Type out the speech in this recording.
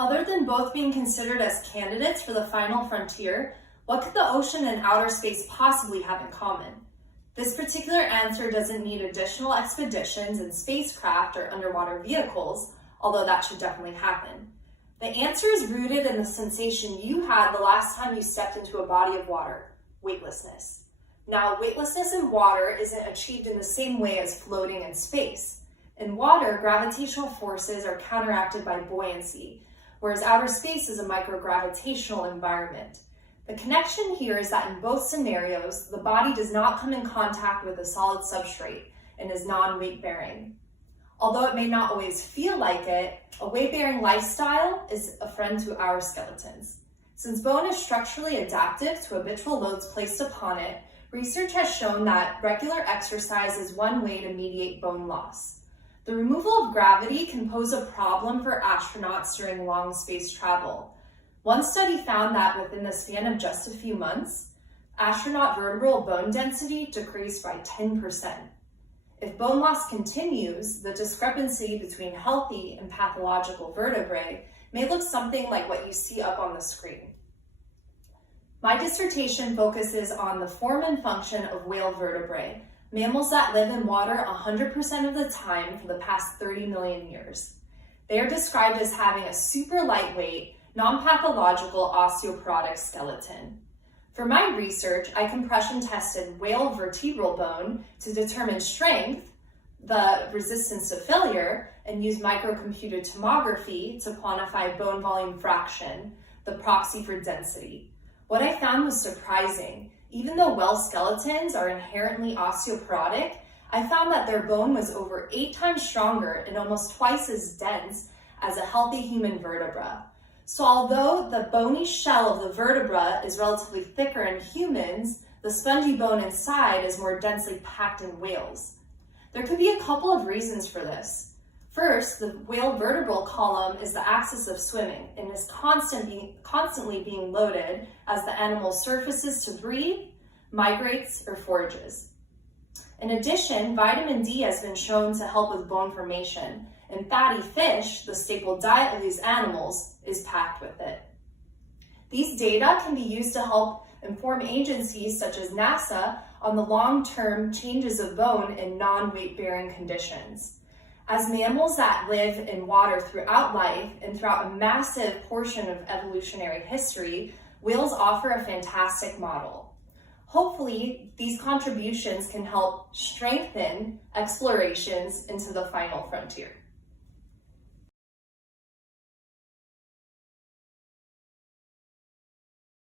Other than both being considered as candidates for the final frontier, what could the ocean and outer space possibly have in common? This particular answer doesn't need additional expeditions and spacecraft or underwater vehicles, although that should definitely happen. The answer is rooted in the sensation you had the last time you stepped into a body of water: weightlessness. Now, weightlessness in water isn't achieved in the same way as floating in space. In water, gravitational forces are counteracted by buoyancy, whereas outer space is a microgravitational environment. The connection here is that in both scenarios, the body does not come in contact with a solid substrate and is non-weight bearing. Although it may not always feel like it, a weight-bearing lifestyle is a friend to our skeletons. Since bone is structurally adaptive to habitual loads placed upon it, research has shown that regular exercise is one way to mediate bone loss. The removal of gravity can pose a problem for astronauts during long space travel. One study found that within the span of just a few months, astronaut vertebral bone density decreased by 10%. If bone loss continues, the discrepancy between healthy and pathological vertebrae may look something like what you see up on the screen. My dissertation focuses on the form and function of whale vertebrae, mammals that live in water 100% of the time for the past 30 million years. They are described as having a super lightweight, non-pathological osteoporotic skeleton. For my research, I compression tested whale vertebral bone to determine strength, the resistance to failure, and used microcomputed tomography to quantify bone volume fraction, the proxy for density. What I found was surprising. Even though whale skeletons are inherently osteoporotic, I found that their bone was over 8 times stronger and almost twice as dense as a healthy human vertebra. So although the bony shell of the vertebra is relatively thicker in humans, the spongy bone inside is more densely packed in whales. There could be a couple of reasons for this. First, the whale vertebral column is the axis of swimming and is constantly being loaded as the animal surfaces to breathe, migrates, or forages. In addition, vitamin D has been shown to help with bone formation, and fatty fish, the staple diet of these animals, is packed with it. These data can be used to help inform agencies such as NASA on the long-term changes of bone in non-weight-bearing conditions. As mammals that live in water throughout life and throughout a massive portion of evolutionary history, whales offer a fantastic model. Hopefully, these contributions can help strengthen explorations into the final frontier.